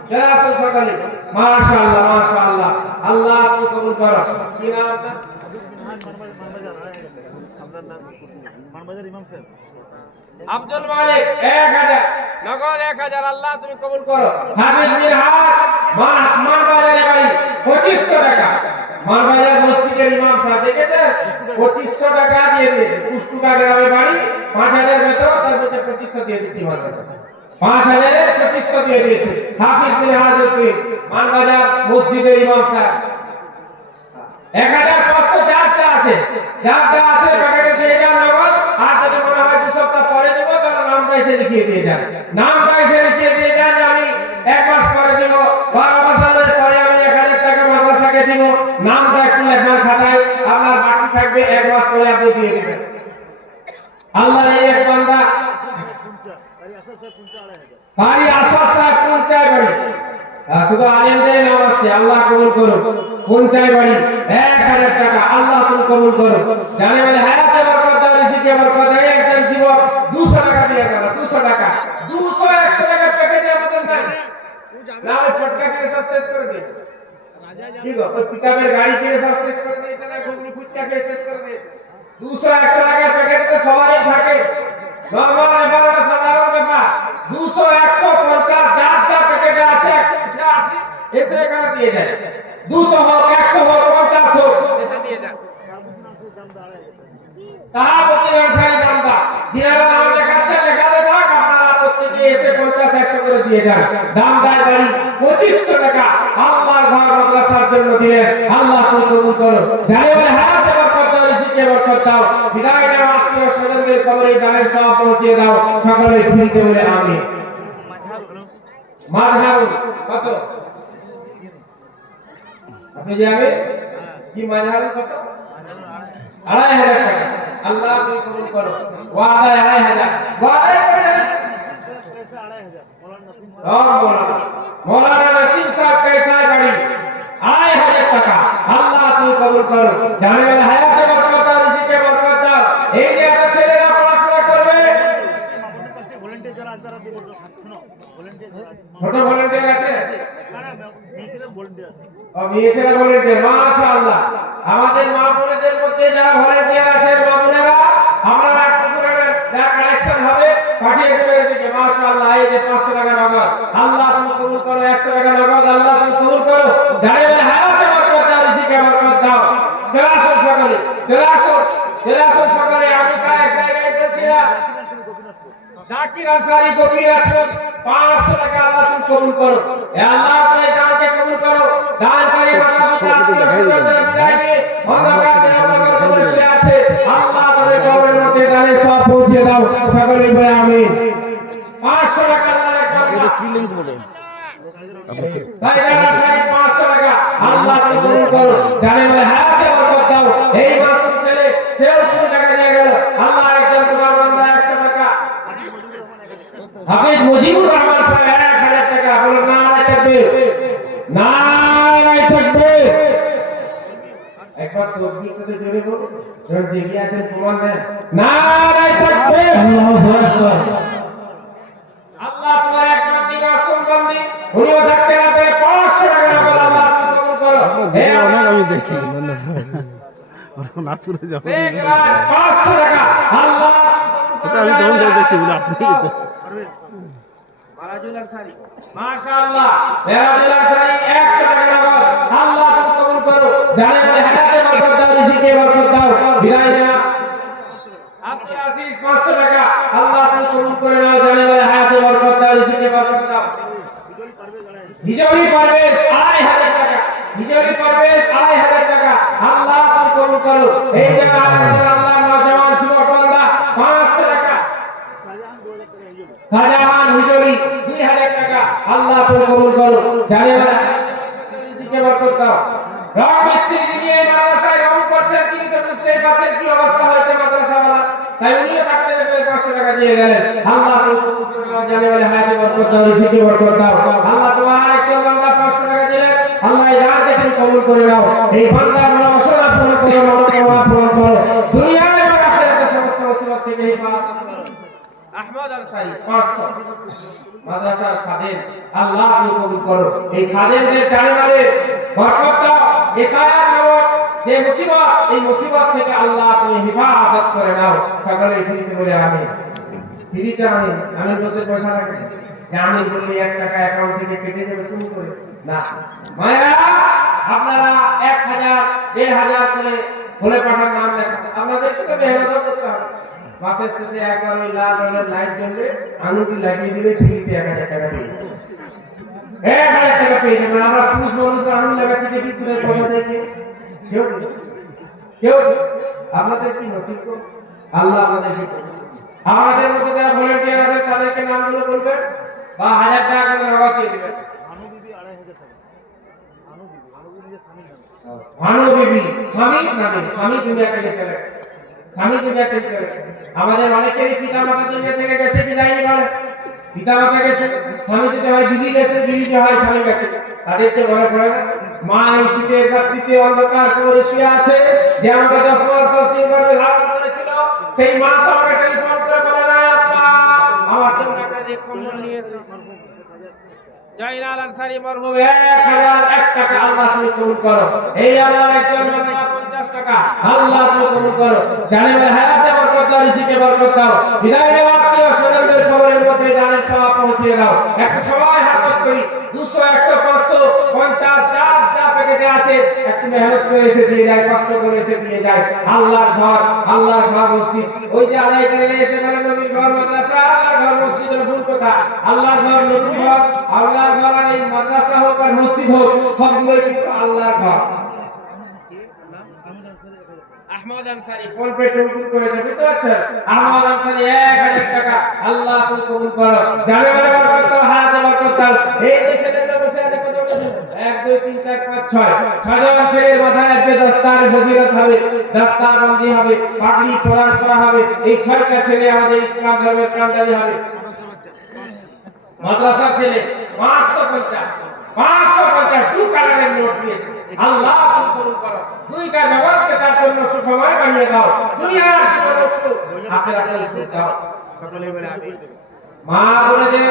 যারা আসল সকলে মাশাআল্লাহ মাশাআল্লাহ আল্লাহ আপনি কবুল করো কি নাম আপনার মানবাজার ইমাম সাহেব আব্দুল মালিক 1000 নগদ 1000 আল্লাহ তুমি কবুল করো হাফিজ মিরহাট মানবাজারে বাড়ি 2500 টাকা মানবাজার মসজিদের ইমাম সাহেব দেখেছেন 2500 টাকা দিয়ে দিয়েছে কুষ্টুকা গ্রামে বাড়ি 5000 বেতন তার মধ্যে 2500 দিয়ে দিচ্ছি মাদ্রাসা 5000 এর 2500 দিয়ে দিয়েছে হাফিজ মিরহাট মানবাজার মসজিদের ইমাম সাহেব 1500 যাত্রা আছে প্যাকেটে দিয়ে যান নগদ আর যদি মনে হয় 2 সপ্তাহ পরে দেব তাহলে নামটা এসে লিখিয়ে দিয়ে যান যে আমি 1 মাস পরে দেব 12 মাসের পরে আমি 1000 টাকা মাদ্রাসাকে দিব নামটা একটু লেখার খাতায় আপনার বাকি থাকবে 1 মাস পরে আপনি দিয়ে দিবেন আল্লাহর এই এক বান্দা বাড়ি আসাদ সাহেব পঞ্চায়েত বাড়ি শুধু আলেমদের নাম আছে আল্লাহ কবুল করুন পঞ্চায়েত বাড়ি 1000 টাকা আল্লাহ তুমি কবুল করো জানে বলে হায়াতে বরকত দাও রিজিকে বরকত দাও একজন যুবক 200 টাকা দিয়ে গেল 200 টাকা 200 100 টাকা প্যাকেটে আমাদের নাই না ওই পটকা কিনে সব শেষ করে দিয়েছে ঠিক আছে ওই পিকআপের গাড়ি কিনে সব শেষ করে দিয়েছে না ঘুগনি ফুচকা খেয়ে শেষ করে দিয়েছে 200 100 টাকার প্যাকেটে তো সবারই থাকে নরমাল ব্যাপারটা সাধারণ ব্যাপার 200 150 যা প্যাকেটে আছে যা আছে এসে এখানে দিয়ে দেয় 200 হোক 100 হোক 50 হোক এসে দিয়ে দেয় সাহাবতী আনসারী দামদা যিনারা নাম লেখাচ্ছে লেখাতে থাক আপনারা প্রত্যেকে এসে 50 100 করে দিয়ে যান দামদার বাড়ি 2500 টাকা আল্লাহর ঘর মাদ্রাসার জন্য দিলেন আল্লাহ তুমি কবুল করো জানে বলে হায়াতে বরকত দাও রিজিকে বরকত দাও বিদায় নেওয়া আত্মীয় স্বজনদের কবরে দানের সওয়াব পৌঁছে দাও সকলে ফিরতে বলে আমিন মাযহারুল কত আপনি যাবে কি মাযহারুল কত 2500 টাকা আল্লাহ তুমি কবুল করো ওয়াদা 2500 ওয়াদা করে দেন মৌলানা নসিম সাহেব कैसा গাড়ি 2500 টাকা আল্লাহ তুমি কবুল করো জানে বলে হায়াতে বরকত দাও রিজিকে বরকত দাও এই যে এত ছেলেরা পড়াশোনা করবে ভলান্টিয়ার যারা আছে শুনো ছোট ভলান্টিয়ার আছে ভলান্টিয়ার মেয়েছেরা ভলান্টিয়ার মাশাআল্লাহ আমাদের মা বোনেদের মধ্যে যারা ভলান্টিয়ার আছে মা বোনেরা আপনারা একটু করে যা কালেকশন হবে পাঠিয়ে দেবেন এদিকে মাশাআল্লাহ এই যে 500 টাকা নগদ আল্লাহ তুমি কবুল করো 100 টাকা নগদ আল্লাহ তুমি কবুল করো জানে হায়াতে বরকত দাও রিজিকে বরকত দাও চলে আসুন সকালে আমি কা এক জায়গায় বলছিলাম জাকির আনসারী গভীরাতপুর 500 টাকা আল্লাহ তুমি কবুল করো হে আল্লাহ আপনি দানকে কবুল করো দানকারী মাতা-পিতা আত্মীয়-স্বজনদের বিদায় নিয়ে অন্ধকার দেওয়ানগর বসে আছে আল্লাহ তাদের কবরের মধ্যে দানের সওয়াব পৌঁছে দাও সকলে বলে আমিন 500 টাকা আল্লাহর এক বান্দা কি লিংক বলে জাকির আনসারী 500 টাকা আল্লাহ তুমি কবুল করো জানে বলে হায়াতে বরকত দাও এই মাসুম ছেলে সেও 2 টাকা দিয়ে গেল আল্লাহ একজন তোমার বান্দা 100 টাকা হাফিজ মুজিবুর রহমান সাহেব 1000 টাকা বলো নারে তাকবীর নারে তাকবীর একবার তাকবীর করতে জোরে বলো যখন জেগে আছেন প্রমাণ দেন নারে তাকবীর আল্লাহু আকবার আল্লাহ তোমার এক মাটি মাসুম বান্দি উনিও থাকতে রাতে 500 টাকা নগদ আল্লাহ কবুল করো হে অনেক আমি দেখি নাচুরে যাবো 500 টাকা আল্লাহ সেটা আমি তখন ধরে দেখছি বলে আপনি মেরাজুল আনসারী মাশাআল্লাহ মেরাজুল আনসারী 100 টাকা নগদ আল্লাহ তুমি কবুল করো জানে বলে হায়াতে বরকত দাও রিজিকে বরকত দাও বিদায় না আব্দুল আজিজ 500 টাকা আল্লাহ তুমি কবুল করে নাও জানে বলে হায়াতে বরকত দাও রিজিকে বরকত দাও হিজরি পারভেজ 2500 টাকা হিজরি পারভেজ 2500 টাকা আল্লাহ তুমি কবুল করো এই জায়গা আল্লাহ নওজওয়ান যুবক বান্দা 500 টাকা শাহজাহান হিজরি 2000 টাকা আল্লাহ তুমি কবুল করো জানে বলে রিজিকে বরকত দাও রং মিস্ত্রি যিনি এই মাদ্রাসায় রং করছেন তিনি তো বুঝতেই পারছেন কি অবস্থা হয়েছে মাদ্রাসাওয়ালা তাই উনিও থাকতে 500 টাকা দিয়ে গেলেন আল্লাহ তুমি কবুল করে নাও জানে বলে হায়াতে বরকত দাও রিজিকে বরকত দাও আল্লাহ তোমার একজন বান্দা 500 টাকা দিলেন আল্লাহ এই দানকে তুমি কবুল করে নাও এই বান্দার মনোবাসনা পূরণ করো মনোকামনা পূরণ করো দুনিয়ায় এবং আখিরাতে সমস্ত মুসিবত থেকে হেফাজত করো আহমদ আনসারী 500 মাদ্রাসার খাদেম আল্লাহ তুমি কবুল করো এই খাদেমদের জানেমালে বরকত দাও ইসায়াত নামক যে মুসিবত এই মুসিবত থেকে আল্লাহ তুমি হেফাজত করে নাও সকলে ফ্রিতে বলে আমিন ফ্রিতে আমিন আমি বলতে পয়সা লাগে যে আমি বললে 1 টাকা অ্যাকাউন্ট থেকে কেটে যাবে তুমি করে না মায়েরা আপনারা 1000 1500 করে বলে পাঠার নাম লেখা আপনাদের তো মেহনত করতে হবে মাসের শেষে একবার ওই লাল রঙের লাইট জ্বলবে আঙুলটি লাগিয়ে দিলে ফ্রিতে 1000 টাকা দিয়ে 1000 টাকা পেয়ে যাবেন আমরা পুরুষ মানুষ আঙুল লাগাতে দেখি পুরো কথা দেখে কেউ আপনাদের কি নসিব করো আল্লাহ আপনাদেরকে আমাদের মধ্যে যারা ভলান্টিয়ার আছে তাদেরকে নামগুলো বলবেন বা 1000 টাকা করে নগদ দিয়ে দিবেন ভানু বিবি স্বামী নামে স্বামী দুনিয়া থেকে চলে স্বামী দুনিয়া থেকে চলে আমাদের অনেকেরই পিতা মাতা দুনিয়া থেকে গেছে কি যায়নি বলে পিতা মাতা গেছে স্বামী যদি হয় বিবি গেছে বিবি যে হয় স্বামী গেছে তাদেরকে মনে পড়ে না মা এই শীতের রাত্রিতে অন্ধকার করে শুয়ে আছে যে আমাকে 10 মাস 10 দিন ধরে ধারণ করেছিল সেই মা তো আমাকে টেলিফোন করে বলে না আপা আমার জন্য একটা যে কম্বল নিয়ে এসে জাইনাল আনসারী মরহুম 1001 টাকা আল্লাহ তুমি কবুল করো এই আল্লাহর একজন বান্দা 50 টাকা আল্লাহ তুমি কবুল করো জানে বলে হায়াতে বরকত দাও রিজিকে বরকত দাও বিদায় নেওয়ার আত্মীয় স্বজনদের কবরের মধ্যে জানের সওয়াব পৌঁছে দাও একটু সবাই হাত করি 200 100 500 50 যা প্যাকেটে আছে একটু মেহনত করে এসে দিয়ে যায় কষ্ট করে এসে দিয়ে যায় আল্লাহর ঘর মসজিদ ওই যে আদায় করে এসে বলে নবীর ঘর মাদ্রাসা আল্লাহর ঘর মসজিদ এর ভুল কথা আল্লাহর ঘর নবীর ঘর আল্লাহর ঘর আর এই মাদ্রাসা হোক আর মসজিদ হোক সবগুলোই কিন্তু আল্লাহর ঘর আহমদ আনসারী কোন পেটে উঠে করে দেবে তো আচ্ছা আহমদ আনসারী 1000 টাকা আল্লাহ তুমি কবুল করো জানে বলে বরকত দাও হায়াতে বরকত দাও এই যে ছেলেটা বসে আছে কত বছর 1 2 3 4 5 6 ছয়জন ছেলের মাথায় আসবে দস্তার ফজিলত হবে দস্তার বন্দী হবে পাগড়ি প্রদান করা হবে এই 6টা ছেলে আমাদের ইসলাম ধর্মের কান্ডারি হবে মাদ্রাসার ছেলে 550 দু কালারের নোট দিয়েছে আল্লাহ তুমি কবুল করো দুইটা জগৎকে তার জন্য সুখময় বানিয়ে দাও দুনিয়ার জীবন সুখ আখিরাতের সুখ দাও সকলে বলে আমিন মা বলে যে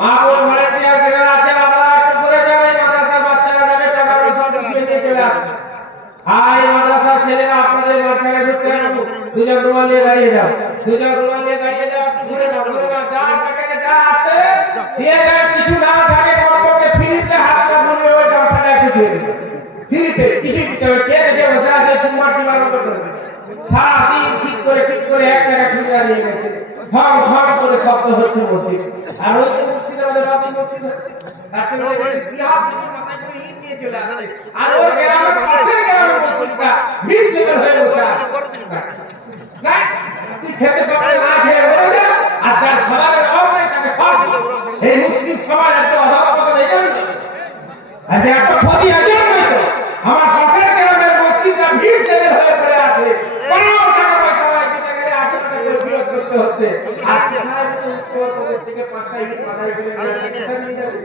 মা বোন ভলান্টিয়ার যারা আছেন আপনারা একটু ঘুরে যান এই মাদ্রাসার বাচ্চারা যাবে টাকা পয়সা দিয়ে চলে আসবে আর এই মাদ্রাসার ছেলেরা আপনাদের মাঝখানে ঢুকছে দুজন রুমাল নিয়ে দাঁড়িয়ে যাও দুজন রুমাল নিয়ে দাঁড়িয়ে যাও একটু ঘুরে নাও যা প্যাকেটে যা আছে দিয়ে দেন কিছু না থাকে কমপক্ষে ফ্রিতে হাতটা মুড়ে ওই গামছাটা একটু দিয়ে দেবেন ফ্রিতে কিছু দিতে হবে কে দেখে বসে আছে তোমার মতো করবে সারাদিন ঠিক করে 1 টাকা খুচরা নিয়ে গেছে ঢং ঢং করে শব্দ হচ্ছে মসজিদ আর ওই যে মসজিদে আমাদের বাকি মসজিদ হচ্ছে তাকে বলে বিহার থেকে মাথায় করে ইট নিয়ে চলে আসে আর ওই গ্রামের পাশের গ্রামের মসজিদটা ভিড় জেগে হয়ে বসে আছে না তুই খেতে পারবে না খেয়ে বলে দে আর যার খাবারের অভাব নেই তাকে সব এই মুসলিম সমাজ এত অধঃপতন এই জন্য আজ একটা ক্ষতি আছে তো আমার পাশের গ্রামের মসজিদটা ভিড় জেগে হয়ে পড়ে আছে কোনো টাকা পয়সা নাই দিতে গেলে 8 টাকা করে বিয়োগ করতে হচ্ছে আর এখানে উত্তর প্রদেশ থেকে 5টা ইট পাঠাই করে নিয়ে যাবে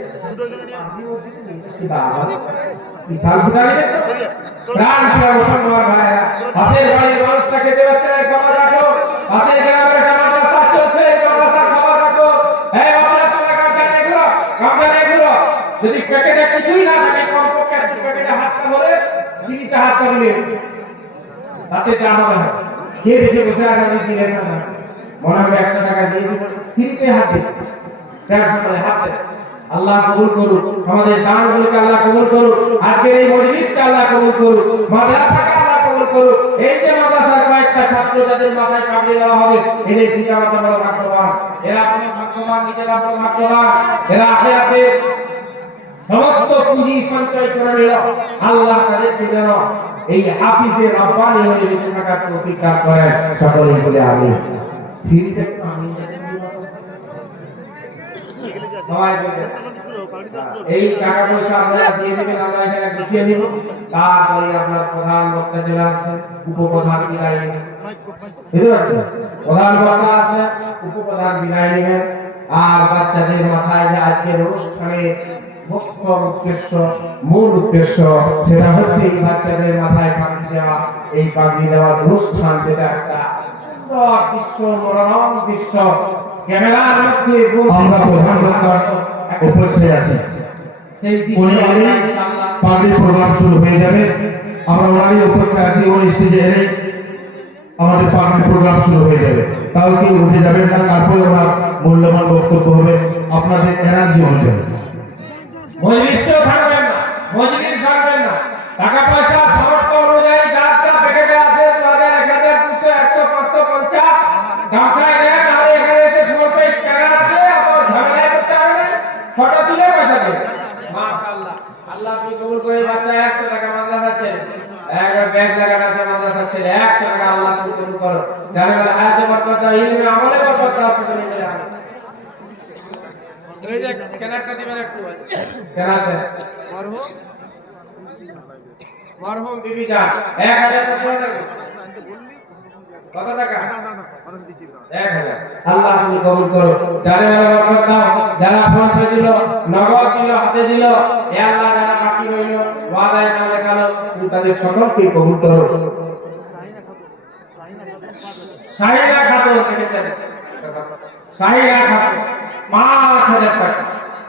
আমি মসজিদে নেই বিশাল ভিটামিন তো প্রাণ প্রিয় মুসলমান ভাইরা পাশের বাড়ির মানুষটা খেতে পাচ্ছে না খবর রাখো পাশের গ্রামের একটা মাদ্রাসা চলছে মাদ্রাসার খবর রাখো এই বাবা তোমরা কামজানে এগুলো যদি প্যাকেটে কিছুই না থাকে কমপক্ষে প্যাকেটে হাতটা ভরে চিনিতে হাতটা ভরে তাতে যা হবে কে দেখে বসে আগামী দিনের না মনে হবে 1 টাকা দিয়েছে ফ্রিতে হাত দিন, সকলে হাত দেন। আল্লাহ কবুল করুন আমাদের দানগুলোকে, আল্লাহ কবুল করুন আজকের এই মজলিসকে, আল্লাহ কবুল করুন মাদ্রাসাকে, আল্লাহ কবুল করুন। এই যে মাদ্রাসার কয়েকটা ছাত্র যাদের মাথায় পাগড়ি দেওয়া হবে, এদের পিতা মাতা বড় ভাগ্যবান, এরা কোনো ভাগ্যবান, নিজেরা বড় ভাগ্যবান, এরা আখিরাতে সমস্ত পুঁজি সঞ্চয় করে নিল। আল্লাহ তাদেরকে যেন এই হাফিজের রব্বানি হয়ে বেঁচে থাকার তৌফিক দান করেন, সকলেই বলে আমিন। ফ্রিতে আমিন সবাই বলে এই টাকা পয়সা আপনারা দিয়ে দেবেন, আমরা এখানে গুছিয়ে নিব। তারপরে আপনার প্রধান বক্তা চলে আসবেন, উপপ্রধান বিদায় নেবেন, বুঝতে পারছেন? প্রধান বক্তা আছে, উপপ্রধান বিদায় নেবেন। আর বাচ্চাদের মাথায় যে আজকের অনুষ্ঠানের মুখ্য উদ্দেশ্য, মূল উদ্দেশ্য, সেটা হচ্ছে এই বাচ্চাদের মাথায় পাগড়ি দেওয়া। এই পাগড়ি দেওয়ার অনুষ্ঠান যেটা একটা সুন্দর দৃশ্য, মনোরম দৃশ্য, ক্যামেরার মধ্যে আমরা প্রধান বক্তার অপেক্ষায় আছি। সেই উনি দৃশ্য এলেই ইনশাআল্লাহ পাগড়ির প্রোগ্রাম শুরু হয়ে যাবে। আমরা ওনারই অপেক্ষায় আছি। উনি স্টেজে এলেই আমাদের পাগড়ির প্রোগ্রাম শুরু হয়ে যাবে। তাও কেউ উঠে যাবেন না, তারপরে ওনার মূল্যবান বক্তব্য হবে আপনাদের এনার্জি অনুযায়ী। মজলিসেও থাকবেন না, মজলিস থাকবেন না, টাকা পয়সা সামর্থ্য অনুযায়ী যার যা প্যাকেটে আছে 2000, 1000, 200, 100, 500, 50 গামছায় দেন। আর এখানে এসে ফোন পে স্ক্যানার আছে, আপনার ঝামেলায় করতে হবে না, ফটো দিলে পয়সা দেবেন। মাশাআল্লাহ, আল্লাহ আপনি কবুল করে। বাচ্চা 100 টাকা মাদ্রাসা ছেলে, এক ব্যাগ লাগানো আছে মাদ্রাসা ছেলে, 100 টাকা আল্লাহ তুমি কবুল করো। জানে বলে হায়াতে বরকত দাও, ইলমে আমলে বরকত দাও, সকলে মিলে আমিন। এই যে স্ক্যানারটা দিবেন একটু, স্ক্যানার দেন। মরহুম বিবি জান 1000 টাকা কত টাকা? 1000। আল্লাহ তুমি কবুল করো, যারা বরকত দাও, যারা ফোন পে দিল, নগদ দিল, হাতে দিল, এ আল্লাহ যারা বাকি রইল, ওয়াদায় নাম লেখালো, তুমি তাদের সকলকে কবুল করো। শাহিনা খাতুন দেখেছেন, শাহিনা খাতুন 5000 টাকা।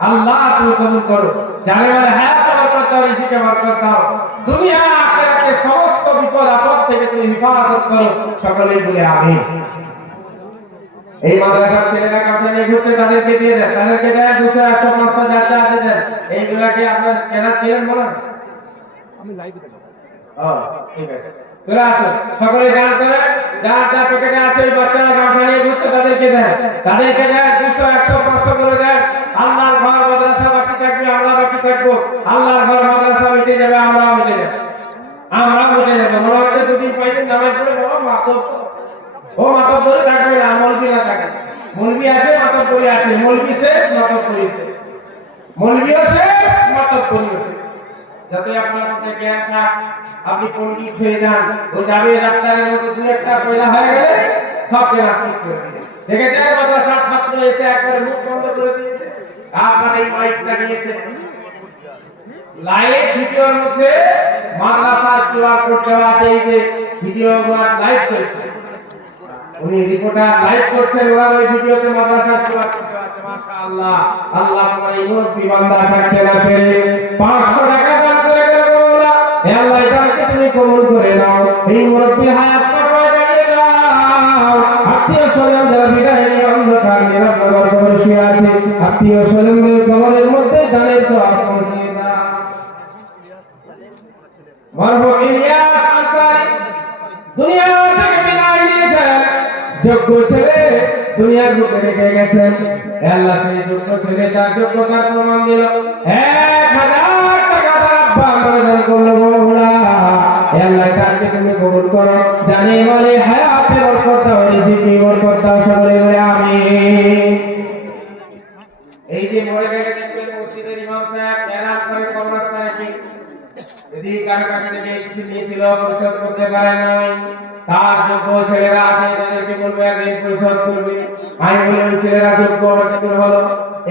আল্লাহ তুমি কবুল করো, জানে বলে হায়াত বরকত দাও, রিজিকে বরকত দাও, দুনিয়া আখিরাতে সমস্ত বিপদ আপদ থেকে তুমি হেফাজত করো, সকলেই বলে আমিন। এই মাদ্রাসার ছেলেরা কাছে নিয়ে ঘুরছে, তাদেরকে দিয়ে দেন, তাদেরকে দেন 200, 100, 500 যার যা আছে দেন। এইগুলাকে আপনার স্ক্যানার দিলেন বলেন, আমি লাইভে দেব। ঠিক আছে, চলে আসুন, সকলে গান করে, যার যা প্যাকেটে আছে ওই বাচ্চারা গামছা নিয়ে ঘুরছে, তাদেরকে দেন, তাদেরকে দেন 200, 100, 500 করে দেন। আল্লাহর ঘর মাদ্রাসা বাকি থাকবে, আমরা বাকি থাকবো। আল্লাহর ঘর মাদ্রাসা মিটে যাবে, আমরাও মিটে যাবো, আমরাও মিটে যাবো। মনে হচ্ছে দুদিন পাইবেন নামাজ পড়ে বাবা মাতব, ও মাতব ধরে থাকবে না, মৌলবি না থাকবে। মৌলবি আছে, মাতব ধরে আছে, মৌলবি শেষ, মাতব ধরে শেষ, মৌলবিও শেষ, মাতব ধরেও শেষ। যাতে আপনার মধ্যে জ্ঞান থাক, আপনি পণ্ডিত হয়ে যান, ও যাবে ডাক্তারের মতো দু একটা পয়দা হয়ে গেলে সব রাস্তা করে দিবে। দেখেছেন মাদ্রাসার ছাত্র এসে একবারে মুখ বন্ধ করে দিয়েছে, আপনার এই মাইকটা নিয়েছে, লাইভ ভিডিওর মধ্যে মাদ্রাসার কিউআর কোড দেওয়া আছে, এই যে ভিডিও লাইভ চলছে, উনি রিপোর্টার লাইভ করছেন, ওরা ওই ভিডিওতে মাদ্রাসার কিউআর কোড দেওয়া আছে। মাশাআল্লাহ, আল্লাহ আপনার এই মুরব্বি বান্দা থাকতে না পেরে 500 টাকা দান করে গেল বলা, হে আল্লাহ এটাকে তুমি কবুল করে নাও, এই মুরব্বির হায়াত পাকড়ায় দাঁড়িয়ে দাও। আত্মীয় স্বজন যারা বিদায় নিয়ে অন্ধকার নিরাপদ করে শুয়ে আছে, আত্মীয় স্বজনদের কবরের মধ্যে দানের সওয়াব পৌঁছে দাও। মরহুম ইলিয়াস আনসারী দুনিয়া থেকে বিদায় নিয়েছেন, যোগ্য ছেলে দুনিয়ার বুকে রেখে গেছেন। আল্লাহ সেই যোগ্য ছেলে তার যোগ্যতার প্রমাণ দিল, 1000 টাকা আব্বা আবেদন করলো, মওলা আল্লাহ তাকে তুমি কবুল করো, জানি বলে হায়াতে বরকত দাও, রিজিকে বরকত দাও, সকলে বলে আমিন। এই যে মরে গেলে দেখবেন মসজিদের ইমাম সাহেব এলান করে কবরস্থানে কি, যদি কারো কাছ থেকে কিছু নিয়েছিল পরিশোধ করতে পারে নাই, তার যোগ্য ছেলেরা আছে, তাদেরকে বলবে একদিন পরিশোধ করবে। আমি বলে ওই ছেলেরা যোগ্য অনেকদিন হলো,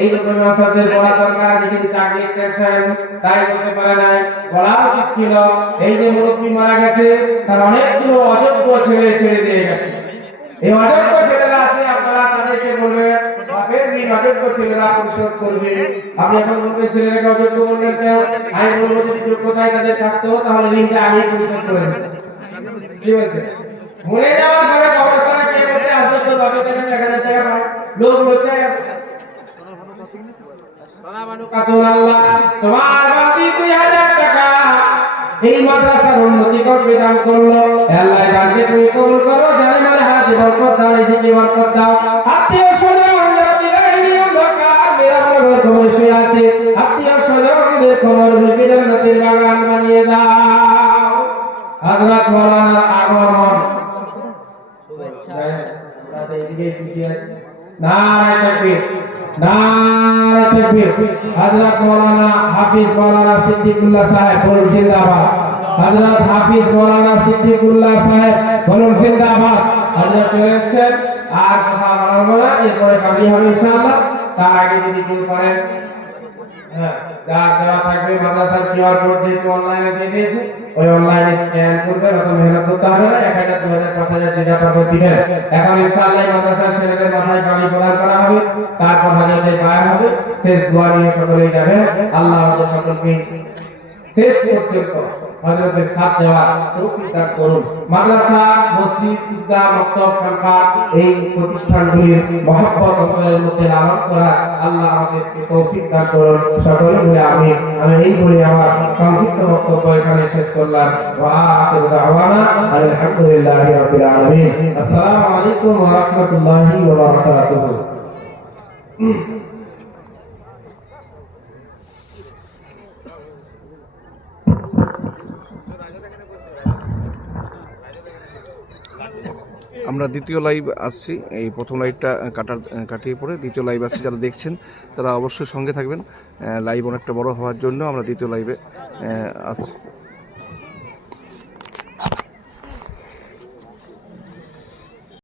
এই রকম মাসাদের পড়া দরকার আছে, কিন্তু চাকরির টেনশন তাই করতে পারে নাই, পড়া উচিত ছিল। এই যে মুরব্বী মারা গেছে, তার অনেকগুলো অযোগ্য ছেলে ছেড়ে দিয়ে গেছে। এই অযোগ্য ছেলেরা আছে, আপনারা তাদেরকে বলবেন বাপের ঋণ অযোগ্য ছেলেরা পরিশোধ করবে। আপনি এখন বলবেন ছেলেরাকে অযোগ্য বললেন কেন? আমি বলবো যদি যোগ্যতায় তাদের থাকতো তাহলে ঋণটা আগে পরিশোধ করে দেবে। কি বলছে? মরে যাওয়ার পরে কবরস্থানে কে করতে আসবে, তো বাপের কাছে 1000 টাকা পায়, লোক বলছে আল্লাহ তোমার বাকি 2000 টাকা এই মাদ্রাসার উন্নতি করবে দান করলো আল্লাহ জানকে তুমি কবুল করো জানে মানে হাতে বরকত দাও রিজিকে বরকত দাও আত্মীয় স্বজন যারা বিদায়ী অন্ধকার নিরাপদ বসে আছে আত্মীয় স্বজনদের খবর লিখে জান্নাতের বাগান বানিয়ে দাও হযরত মাওলানা আগমন তাদের দিকে পিছিয়ে আছে নারায়ে তাকবীর নারায়ে তাকবীর হযরত মাওলানা হাফিজ মাওলানা সিদ্দিকুল্লাহ সাহেব বলুন জিন্দাবাদ হযরত হাফিজ মাওলানা সিদ্দিকুল্লাহ সাহেব বলুন জিন্দাবাদ হযরত চলেছেন আর কথা বলবো না এরপরে কালি হবে ইনশাআল্লাহ তার আগে যদি কেউ করেন হ্যাঁ যা দেওয়া থাকবে মাদ্রাসার কিউআর কোড যেহেতু অনলাইনে দিয়ে দিয়েছে ওই অনলাইনে স্ক্যান করবেন অত মেহনত করতে হবে না 1000 2000 5000 যে যা পাবে দিবেন এখন ইনশাআল্লাহ মাদ্রাসার ছেলেদের মাথায় পানি প্রদান করা হবে তারপর হাজারে বাইর হবে শেষ দোয়া নিয়ে সকলেই যাবেন আল্লাহ আমাদের সকলকে শেষ পর্যন্ত হযরতের সাথ দেওয়ার তৌফিক দান করুন মাদ্রাসা মসজিদ ঈদগাহ মক্তব খানকা এই প্রতিষ্ঠানগুলির মহব্বত অন্তরের মধ্যে লালন করা আল্লাহ আমাদেরকে তৌফিক দান করুন সকলে বলে আমি এই বলে আমার সংক্ষিপ্ত বক্তব্য এখানে শেষ করলাম ওয়া আখিরু দাওয়ানা আলহামদুলিল্লাহি রাব্বিল আলামিন আসসালামু আলাইকুম ওয়া রাহমাতুল্লাহি ওয়া বারাকাতুহু আমরা দ্বিতীয় লাইভ আসছি এই প্রথম লাইভটা কাটিয়ে পরে দ্বিতীয় লাইভ আসছি যারা দেখছেন তারা অবশ্যই সঙ্গে থাকবেন লাইভ অনেকটা বড় হওয়ার জন্য আমরা দ্বিতীয় লাইভে আসছি